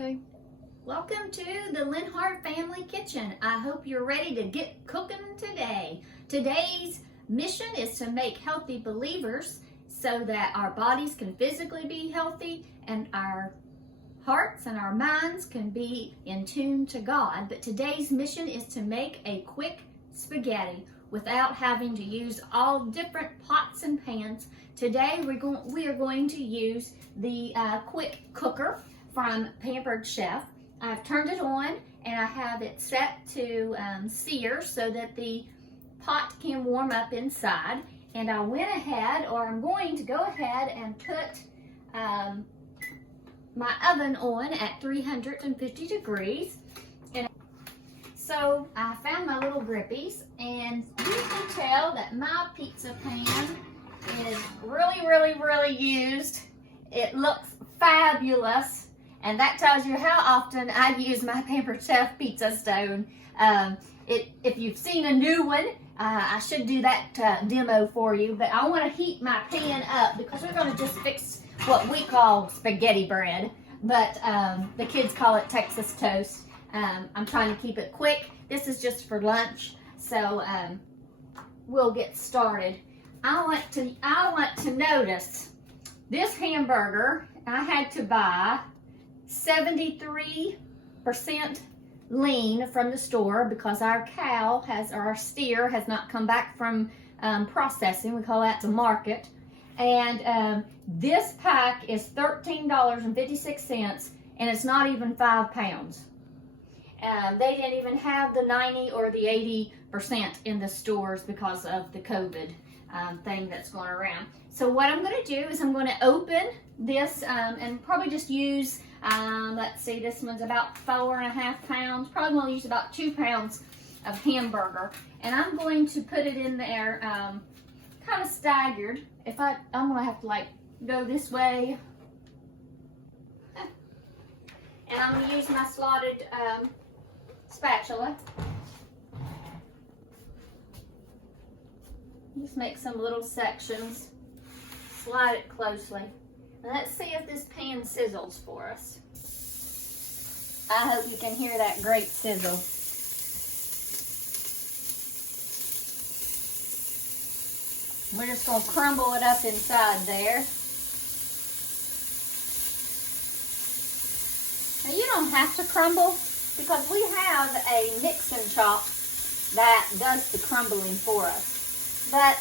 Okay. Welcome to the Linhart Family Kitchen. I hope you're ready to get cooking today. Today's mission is to make healthy believers so that our bodies can physically be healthy and our hearts and our minds can be in tune to God. But today's mission is to make a quick spaghetti without having to use all different pots and pans. Today we are going to use the quick cooker from Pampered Chef. I've turned it on and I have it set to sear so that the pot can warm up inside. And I went ahead, or I'm going to go ahead and put my oven on at 350 degrees. And so I found my little grippies, and you can tell that my pizza pan is really used. It looks fabulous. And that tells you how often I use my Pampered Chef pizza stone. If you've seen a new one, I should do that demo for you. But I want to heat my pan up because we're going to just fix what we call spaghetti bread. But the kids call it Texas toast. I'm trying to keep it quick. This is just for lunch. So we'll get started. I want to notice this hamburger. I had to buy 73% lean from the store because our steer has not come back from processing. We call that the market. And this pack is $13.56, and it's not even 5 pounds. They didn't even have the 90 or the 80% in the stores because of the COVID thing that's going around. So what I'm going to do is I'm going to open this and probably just use, let's see, this one's about 4.5 pounds. Probably going to use about 2 pounds of hamburger. And I'm going to put it in there kind of staggered. I'm going to have to like go this way. And I'm going to use my slotted spatula. Just make some little sections. Slide it closely. And let's see if this pan sizzles for us. I hope you can hear that great sizzle. We're just going to crumble it up inside there. Now you don't have to crumble because we have a mix and chop that does the crumbling for us. But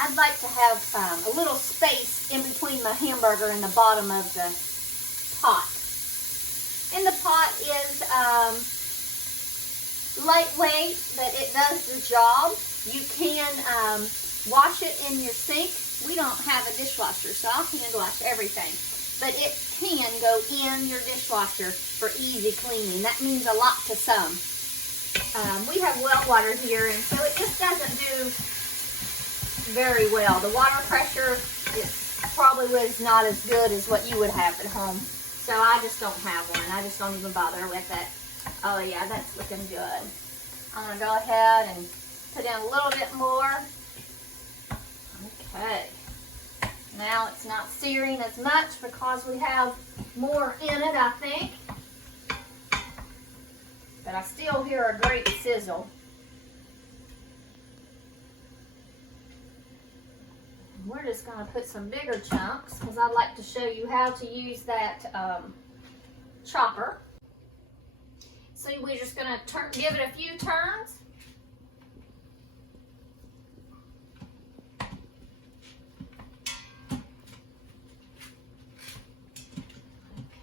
I'd like to have a little space in between my hamburger and the bottom of the pot. And the pot is lightweight, but it does the job. You can wash it in your sink. We don't have a dishwasher, so I'll hand wash everything. But it can go in your dishwasher for easy cleaning. That means a lot to some. We have well water here, and so it just doesn't do very well. The water pressure probably was not as good as what you would have at home. So I just don't have one. I just don't even bother with it. Oh yeah, that's looking good. I'm going to go ahead and put in a little bit more. Okay. Now it's not searing as much because we have more in it, I think. But I still hear a great sizzle. We're just going to put some bigger chunks because I'd like to show you how to use that chopper. So we're just going to give it a few turns.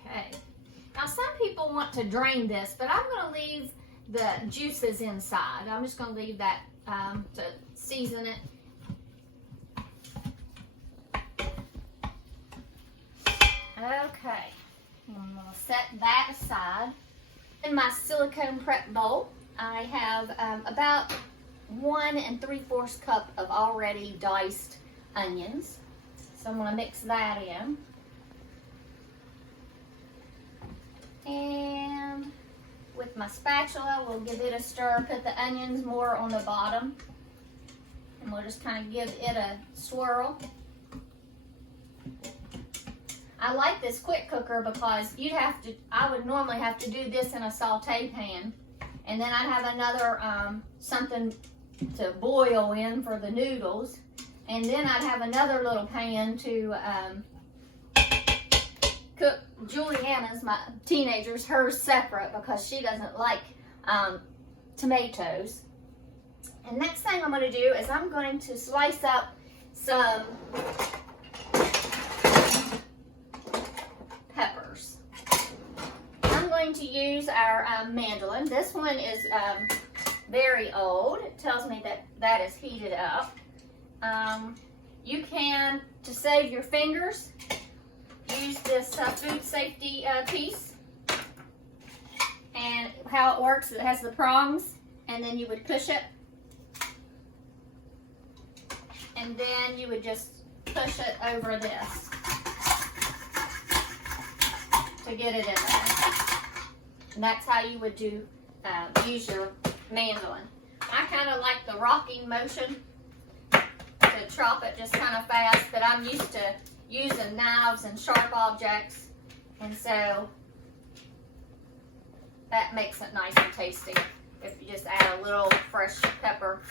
Okay. Now some people want to drain this, but I'm going to leave the juices inside. I'm just going to leave that to season it. Okay, I'm going to set that aside. In my silicone prep bowl, I have about 1 3/4 cup of already diced onions. So I'm going to mix that in. And with my spatula, we'll give it a stir. Put the onions more on the bottom. And we'll just kind of give it a swirl. I like this quick cooker because I would normally have to do this in a saute pan. And then I'd have another something to boil in for the noodles. And then I'd have another little pan to cook Juliana's, my teenager's, hers separate because she doesn't like tomatoes. And next thing I'm going to do is I'm going to slice up some peppers. I'm going to use our mandolin. This one is very old. It tells me that is heated up. You can, to save your fingers, use this food safety piece. And how it works, it has the prongs, and then you would push it. And then you would just push it over this to get it in there. And that's how you would use your mandolin. I kind of like the rocking motion to chop it just kind of fast, but I'm used to using knives and sharp objects, and so that makes it nice and tasty if you just add a little fresh pepper.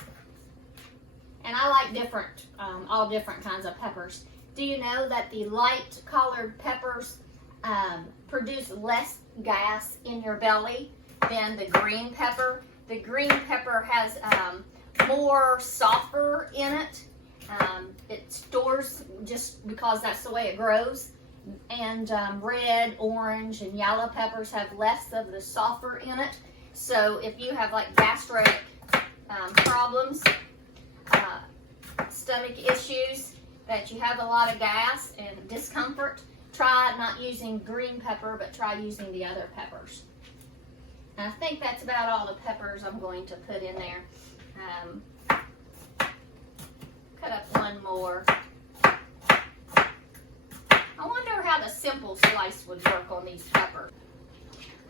And I like all different kinds of peppers. Do you know that the light colored peppers produce less gas in your belly than the green pepper? The green pepper has more sulfur in it. It stores just because that's the way it grows. And red, orange, and yellow peppers have less of the sulfur in it. So if you have like gastric problems, stomach issues, that you have a lot of gas and discomfort, try not using green pepper, but try using the other peppers. And I think that's about all the peppers I'm going to put in there. Cut up one more. I wonder how the simple slice would work on these peppers.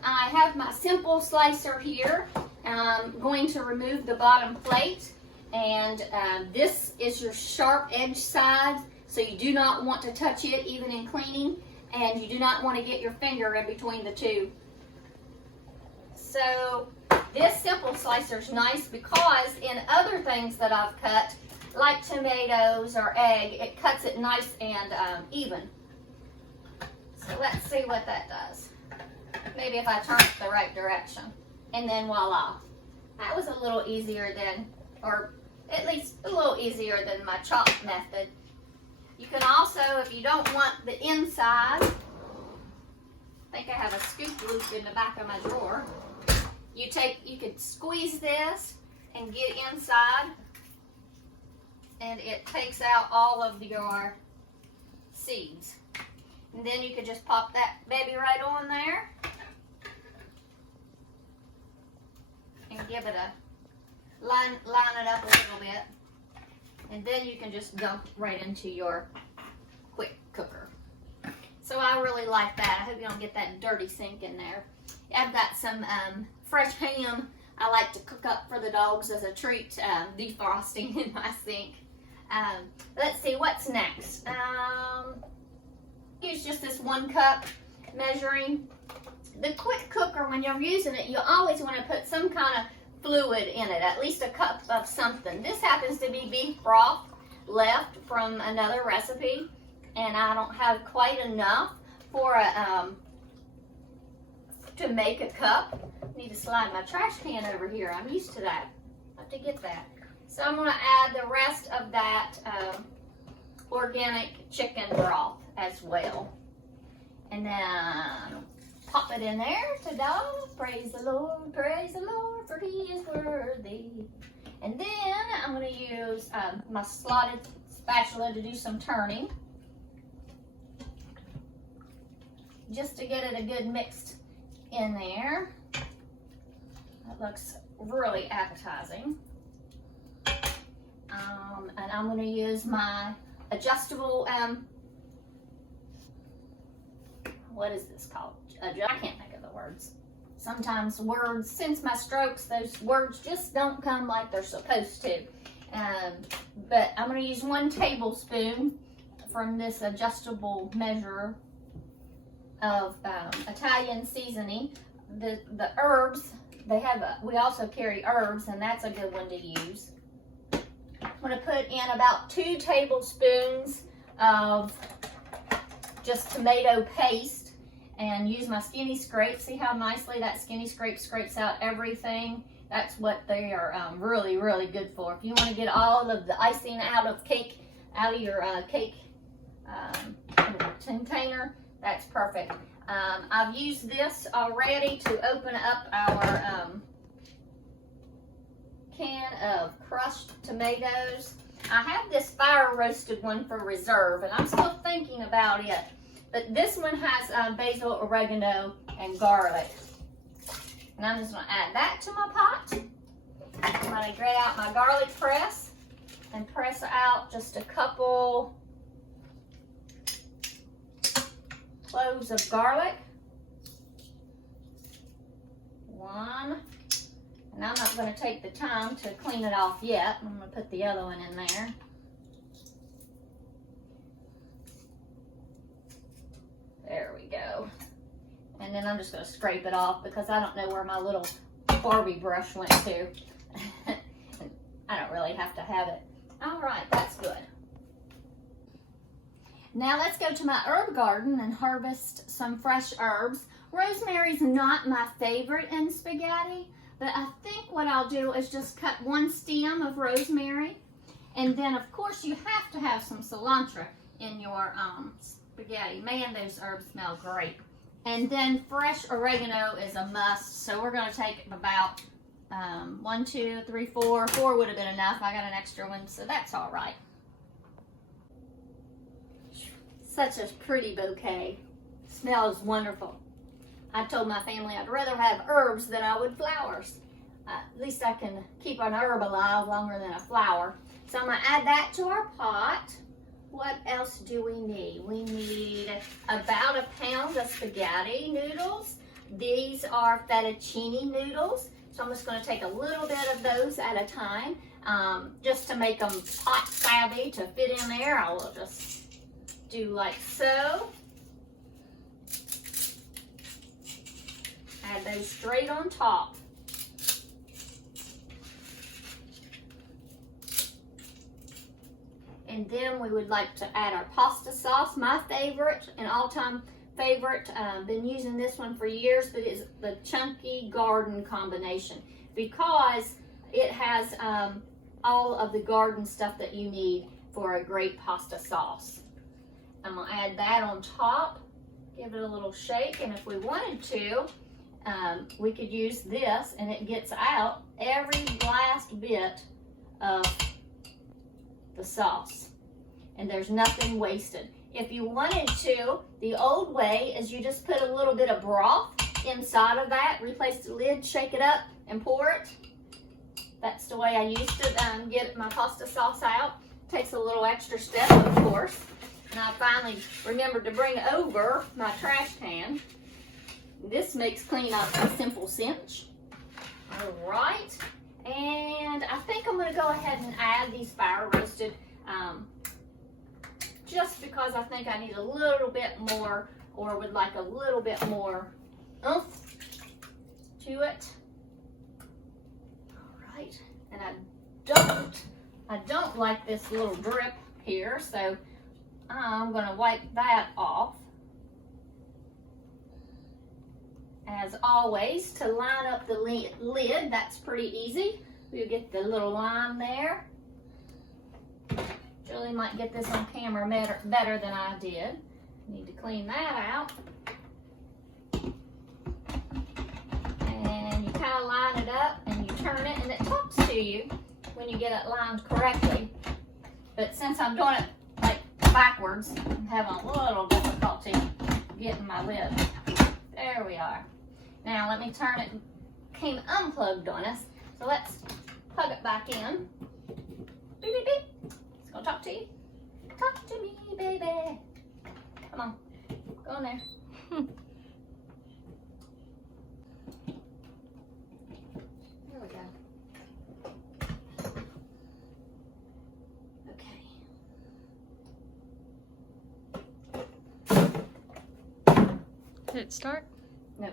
I have my simple slicer here. I'm going to remove the bottom plate, and this is your sharp edge side, so you do not want to touch it even in cleaning, and you do not want to get your finger in between the two. So this simple slicer is nice because in other things that I've cut, like tomatoes or egg, it cuts it nice and even. So let's see what that does. Maybe if I turn it the right direction. And then voila. That was a little easier than, or at least a little easier than my chop method. You can also, if you don't want the inside, I think I have a scoop loop in the back of my drawer. You could squeeze this and get inside, and it takes out all of your seeds. And then you could just pop that baby right on there and give it a line it up a little bit, and then you can just dump right into your quick cooker. So I really like that. I hope you don't get that dirty sink in there. I've got some fresh ham I like to cook up for the dogs as a treat, defrosting in my sink. Let's see what's next. Use just this 1 cup measuring. The quick cooker, when you're using it, you always want to put some kind of fluid in it, at least a cup of something. This happens to be beef broth left from another recipe, and I don't have quite enough for to make a cup. I need to slide my trash can over here. I'm used to that. I have to get that. So I'm going to add the rest of that organic chicken broth as well. And then pop it in there to dog. Praise the Lord, for he is worthy. And then I'm going to use my slotted spatula to do some turning, just to get it a good mixed in there. That looks really appetizing. And I'm going to use my adjustable, what is this called? I can't think of the words. Sometimes words, since my strokes, those words just don't come like they're supposed to. But I'm going to use 1 tablespoon from this adjustable measure of Italian seasoning. The herbs, we also carry herbs, and that's a good one to use. I'm going to put in about 2 tablespoons of just tomato paste and use my skinny scrape. See how nicely that skinny scrape scrapes out everything? That's what they are really, really good for. If you want to get all of the icing out of your cake container, that's perfect. I've used this already to open up our can of crushed tomatoes. I have this fire roasted one for reserve, and I'm still thinking about it. But this one has basil, oregano, and garlic. And I'm just going to add that to my pot. I'm going to get out my garlic press and press out just a couple cloves of garlic. 1. And I'm not going to take the time to clean it off yet. I'm going to put the other one in there. There we go. And then I'm just going to scrape it off because I don't know where my little Barbie brush went to. I don't really have to have it. All right, that's good. Now let's go to my herb garden and harvest some fresh herbs. Rosemary's not my favorite in spaghetti, but I think what I'll do is just cut 1 stem of rosemary. And then, of course, you have to have some cilantro in your spaghetti. Man, those herbs smell great. And then fresh oregano is a must. So we're going to take about 1, 2, 3, 4. 4 would have been enough. I got an extra one, so that's all right. Such a pretty bouquet. Smells wonderful. I told my family I'd rather have herbs than I would flowers. At least I can keep an herb alive longer than a flower. So I'm going to add that to our pot. What else do we need? We need about 1 pound of spaghetti noodles. These are fettuccine noodles. So I'm just going to take a little bit of those at a time, just to make them pot savvy to fit in there. I will just do like so. Add those straight on top. And then we would like to add our pasta sauce. My favorite, an all-time favorite, been using this one for years, but it's the Chunky Garden combination because it has all of the garden stuff that you need for a great pasta sauce. I'm going to add that on top, give it a little shake, and if we wanted to, we could use this and it gets out every last bit of the sauce, and there's nothing wasted. If you wanted to, the old way is you just put a little bit of broth inside of that, replace the lid, shake it up, and pour it. That's the way I used to get my pasta sauce out. Takes a little extra step, of course. And I finally remembered to bring over my trash can. This makes cleanup a simple cinch. All right. And I think I'm going to go ahead and add these fire roasted just because I think I need a little bit more, or would like a little bit more oomph to it. All right. And I don't like this little drip here, so I'm going to wipe that off. As always, to line up the lid, that's pretty easy. We'll get the little line there. Julie might get this on camera better than I did. Need to clean that out. And you kind of line it up and you turn it, and it talks to you when you get it lined correctly. But since I'm doing it like backwards, I'm having a little difficulty getting my lid. There we are. Now let me turn it. Came unplugged on us, so let's plug it back in. Beep, beep, beep. It's gonna talk to you. Talk to me, baby. Come on, go in there. There we go. Okay. Did it start? No.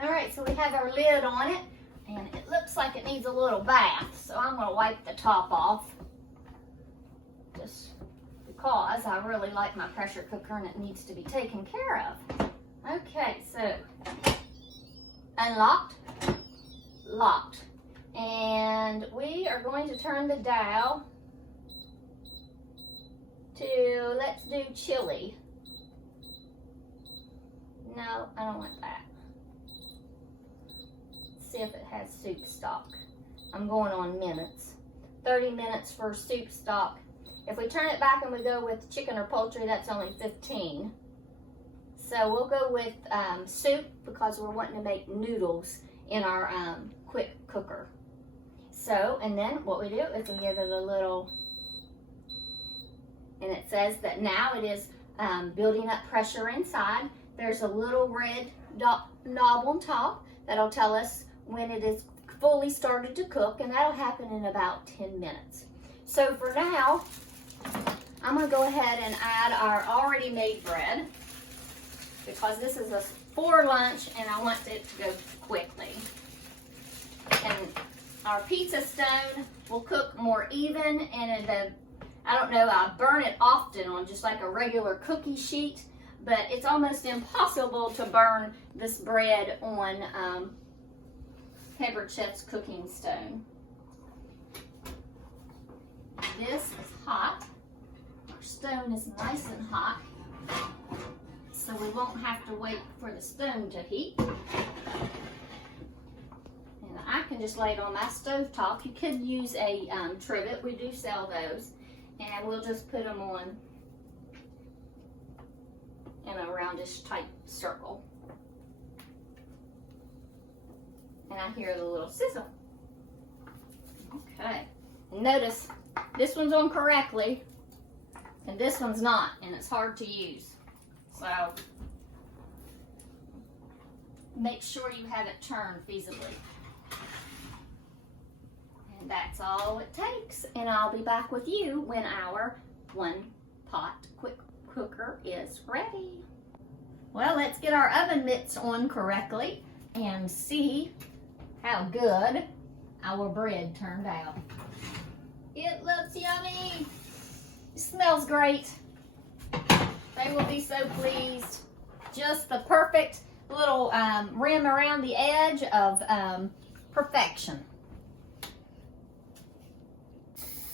All right, so we have our lid on it, and it looks like it needs a little bath, so I'm going to wipe the top off, just because I really like my pressure cooker and it needs to be taken care of. Okay, so unlocked, locked, and we are going to turn the dial to, let's do chili. No, I don't want that. See if it has soup stock. I'm going on minutes. 30 minutes for soup stock. If we turn it back and we go with chicken or poultry, that's only 15. So we'll go with soup because we're wanting to make noodles in our quick cooker. So, and then what we do is we give it a little, and it says that now it is building up pressure inside. There's a little red knob on top that'll tell us when it is fully started to cook, and that'll happen in about 10 minutes. So for now, I'm gonna go ahead and add our already made bread because this is for lunch and I want it to go quickly. And our pizza stone will cook more even, and I don't know, I burn it often on just like a regular cookie sheet, but it's almost impossible to burn this bread on Pampered Chef's cooking stone. This is hot. Our stone is nice and hot, so we won't have to wait for the stone to heat. And I can just lay it on my stove top. You could use a trivet. We do sell those. And we'll just put them on in a roundish type circle. And I hear the little sizzle. Okay. And notice this one's on correctly and this one's not, and it's hard to use. So make sure you have it turned feasibly. And that's all it takes. And I'll be back with you when our one pot quick cooker is ready. Well, let's get our oven mitts on correctly and see how good our bread turned out. It looks yummy. It smells great. They will be so pleased. Just the perfect little rim around the edge of perfection.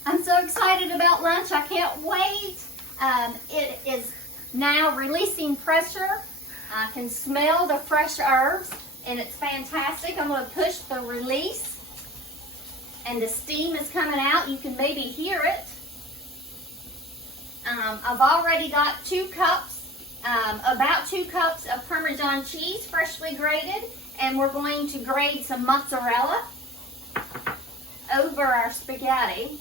I'm so excited about lunch. I can't wait. It is now releasing pressure. I can smell the fresh herbs, and it's fantastic. I'm going to push the release, and the steam is coming out. You can maybe hear it. I've already got 2 cups, about 2 cups of Parmesan cheese, freshly grated, and we're going to grate some mozzarella over our spaghetti.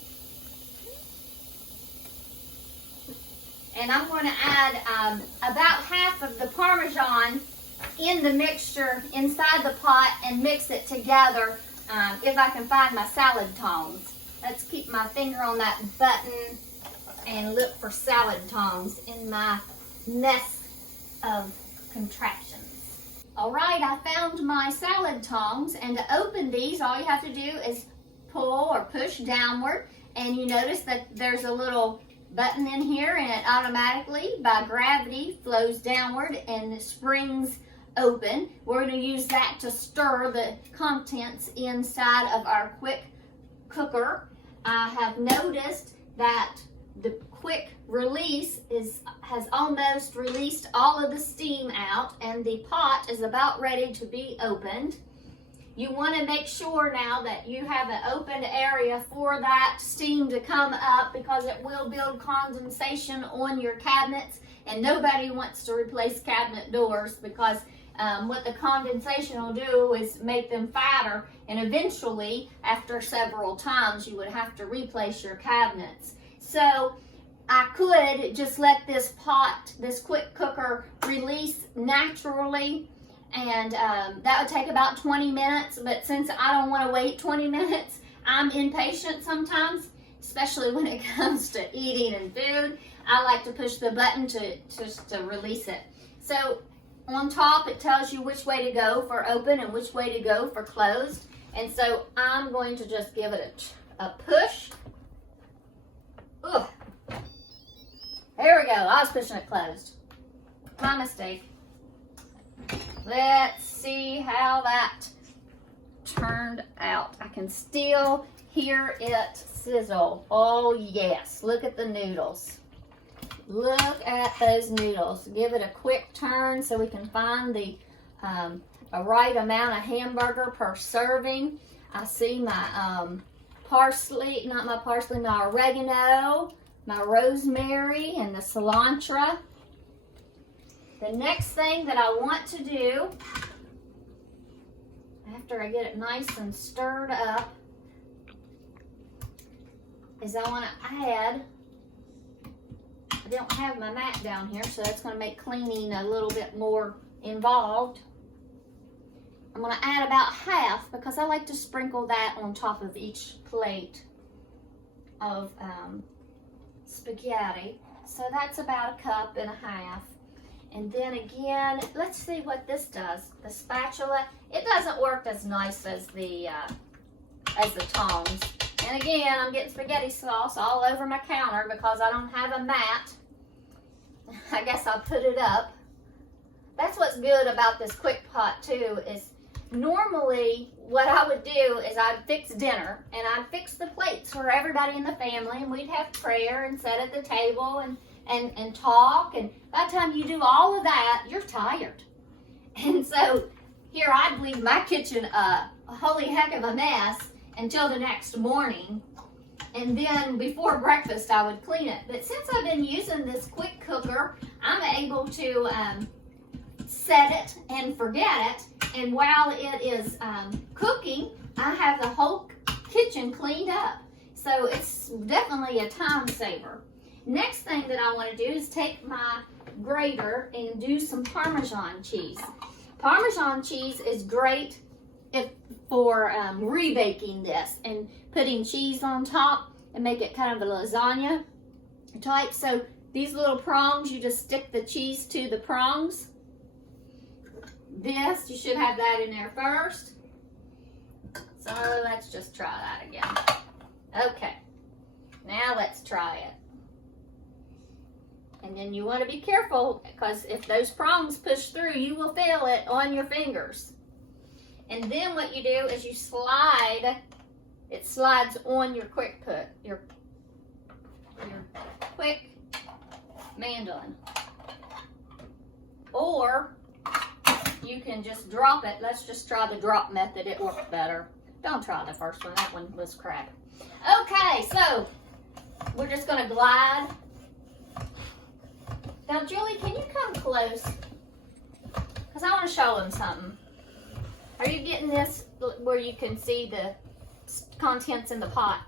And I'm going to add about half of the Parmesan in the mixture inside the pot and mix it together if I can find my salad tongs. Let's keep my finger on that button and look for salad tongs in my mess of contraptions. All right, I found my salad tongs, and to open these, all you have to do is pull or push downward, and you notice that there's a little button in here, and it automatically, by gravity, flows downward and springs open. We're going to use that to stir the contents inside of our quick cooker. I have noticed that the quick release has almost released all of the steam out, and the pot is about ready to be opened. You want to make sure now that you have an open area for that steam to come up, because it will build condensation on your cabinets, and nobody wants to replace cabinet doors, because what the condensation will do is make them fatter, and eventually, after several times, you would have to replace your cabinets. So I could just let this pot, this quick cooker, release naturally, and that would take about 20 minutes, but since I don't want to wait 20 minutes, I'm impatient sometimes, especially when it comes to eating and food. I like to push the button to release it. So on top, it tells you which way to go for open and which way to go for closed. And so I'm going to just give it a push. Ugh. There we go. I was pushing it closed. My mistake. Let's see how that turned out. I can still hear it sizzle. Oh yes, look at the noodles. Look at those noodles. Give it a quick turn so we can find the a right amount of hamburger per serving. I see my parsley, not my parsley, my oregano, my rosemary, and the cilantro. The next thing that I want to do, after I get it nice and stirred up, is I want to add, I don't have my mat down here, so that's going to make cleaning a little bit more involved. I'm going to add about half, because I like to sprinkle that on top of each plate of spaghetti. So that's about 1.5 cups. And then again, let's see what this does. The spatula, it doesn't work as nice as the tongs. And again, I'm getting spaghetti sauce all over my counter because I don't have a mat. I guess I'll put it up. That's what's good about this quick pot too, is normally what I would do is I'd fix dinner and I'd fix the plates for everybody in the family, and we'd have prayer and sit at the table and talk, and by the time you do all of that, you're tired. And so here I'd leave my kitchen a holy heck of a mess until the next morning, and then before breakfast I would clean it. But since I've been using this quick cooker, I'm able to set it and forget it, and while it is cooking, I have the whole kitchen cleaned up. So it's definitely a time saver. Next thing that I want to do is take my grater and do some Parmesan cheese. Parmesan cheese is great for rebaking this and putting cheese on top and make it kind of a lasagna type. So these little prongs, you just stick the cheese to the prongs. This, you should have that in there first. So let's just try that again. Okay, now let's try it. And then you want to be careful, because if those prongs push through, you will feel it on your fingers. And then what you do is you slide, it slides on your quick mandolin. Or you can just drop it. Let's just try the drop method. It worked better. Don't try the first one. That one was crap. Okay, so we're just going to glide. Now, Julie, can you come close? Because I want to show them something. Are you getting this where you can see the contents in the pot?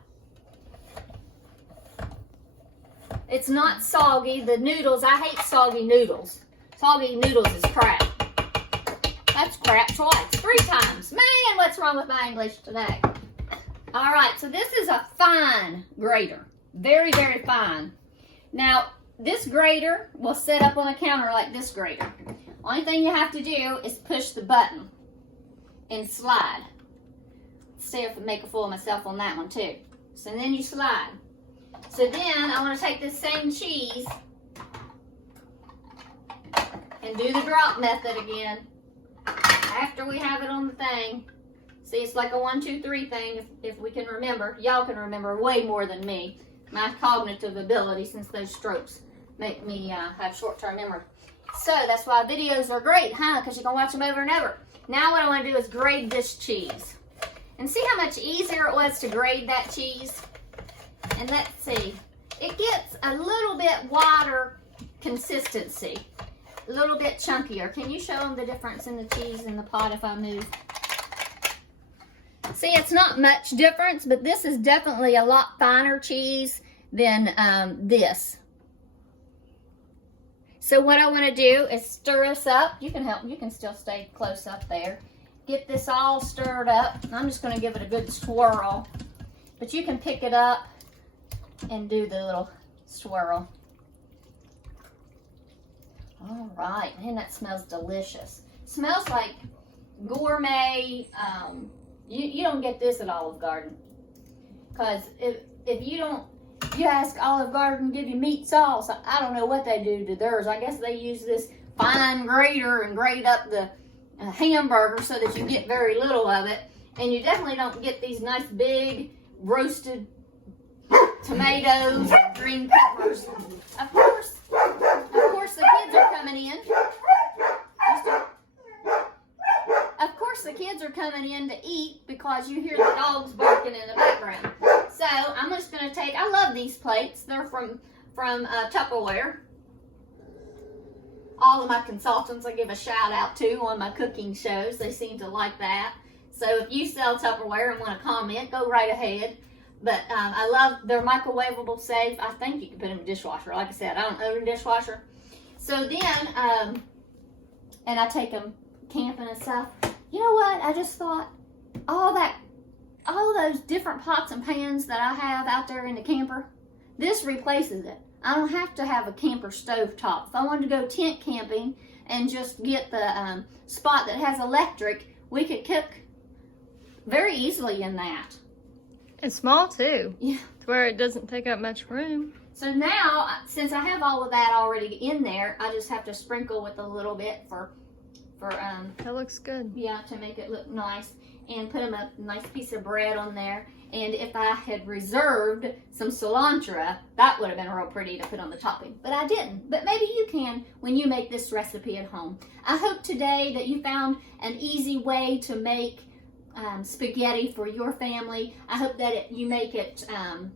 It's not soggy. The noodles, I hate soggy noodles. Soggy noodles is crap. That's crap twice, 3 times. Man, what's wrong with my English today? All right, so this is a fine grater. Very, very fine. Now, this grater will sit up on a counter like this grater. Only thing you have to do is push the button and slide. Let's see if I make a fool of myself on that one too. So then you slide. So then I want to take this same cheese and do the drop method again. After we have it on the thing. See, it's like a 1, 2, 3 thing if we can remember. Y'all can remember way more than me. My cognitive ability, since those strokes make me have short-term memory. So that's why videos are great, huh? Because you can watch them over and over. Now what I want to do is grade this cheese. And see how much easier it was to grade that cheese? And let's see. It gets a little bit wider consistency. A little bit chunkier. Can you show them the difference in the cheese in the pot if I move? See, it's not much difference, but this is definitely a lot finer cheese than this. So what I want to do is stir us up. You can help. You can still stay close up there. Get this all stirred up. I'm just going to give it a good swirl. But you can pick it up and do the little swirl. All right, man, that smells delicious. Smells like gourmet. You don't get this at Olive Garden, because if you don't, you ask Olive Garden to give you meat sauce. I don't know what they do to theirs. I guess they use this fine grater and grate up the hamburger so that you get very little of it, and you definitely don't get these nice big roasted tomatoes and green peppers. Of course the kids are coming in. Of course the kids are coming in to eat because you hear the dogs barking in the background. So I'm just going to take, I love these plates. They're from Tupperware. All of my consultants I give a shout out to on my cooking shows. They seem to like that. So if you sell Tupperware and want to comment, go right ahead. But I love their microwavable safe. I think you can put them in a dishwasher. Like I said, I don't own a dishwasher. So then, and I take them camping and stuff. You know what? I just thought all those different pots and pans that I have out there in the camper, this replaces it. I don't have to have a camper stove top. If I wanted to go tent camping and just get the spot that has electric, we could cook very easily in that. It's small too. Yeah. To where it doesn't take up much room. So now, since I have all of that already in there, I just have to sprinkle with a little bit for that looks good. yeah, to make it look nice, and put a nice piece of bread on there. And if I had reserved some cilantro, that would have been real pretty to put on the topping. But I didn't. But maybe you can when you make this recipe at home. I hope today that you found an easy way to make spaghetti for your family. I hope that you make it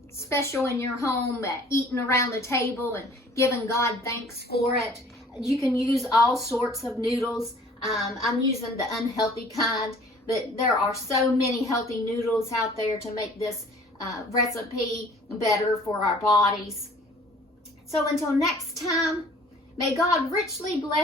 special in your home, eating around the table and giving God thanks for it. You can use all sorts of noodles. I'm using the unhealthy kind, but there are so many healthy noodles out there to make this recipe better for our bodies. So until next time, may God richly bless